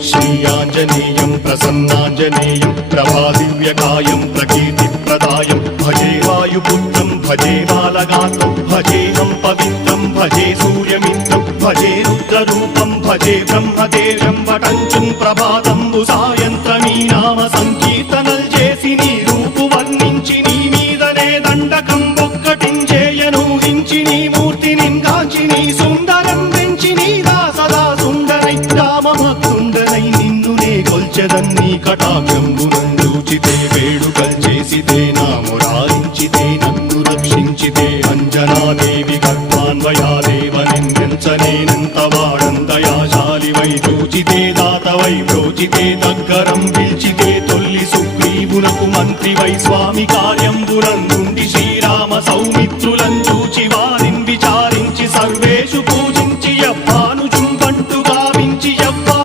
श्रीयाञ्जनेयं प्रसन्नाञ्जनेयं प्रभादिव्यकायं प्रकीर्तिप्रदायं भजे वायुपुत्रं भजे बालगात्रं भजेऽहं पवित्रं भजे सूर्यमित्रं भजे रुद्ररूपं भजे ब्रह्मदेव्यं वटञ्चुं प्रभाతంబు సాయంత్రమీ నామ సంకీర్తనల్ చేసి నీ రూపు వర్ణించి నీ మీదనే దండకం ఒక్కటించేయనూహించి నీ మూర్తిని గాంచి నీ సుందరం పెంచి నీ దాసదా సుందరై రామభక్తుండనై నిన్నునే కొల్చెదన్ని కటాక్షంబునందూచితే వేడుకల్ చేసితే నా మురారించితే నన్ను రక్షించితే అంజనాదేవి గర్భాన్వయాదేవ నిందించనేనంత వాడందయాశాలివై చూచితే దాతవై బ్రోచితే దగ్గరం పిలిచితే తొల్లి సుగ్రీవునకు మంత్రివై స్వామి కార్యంబునందుండి శ్రీరామ సౌమిత్రులం చూచి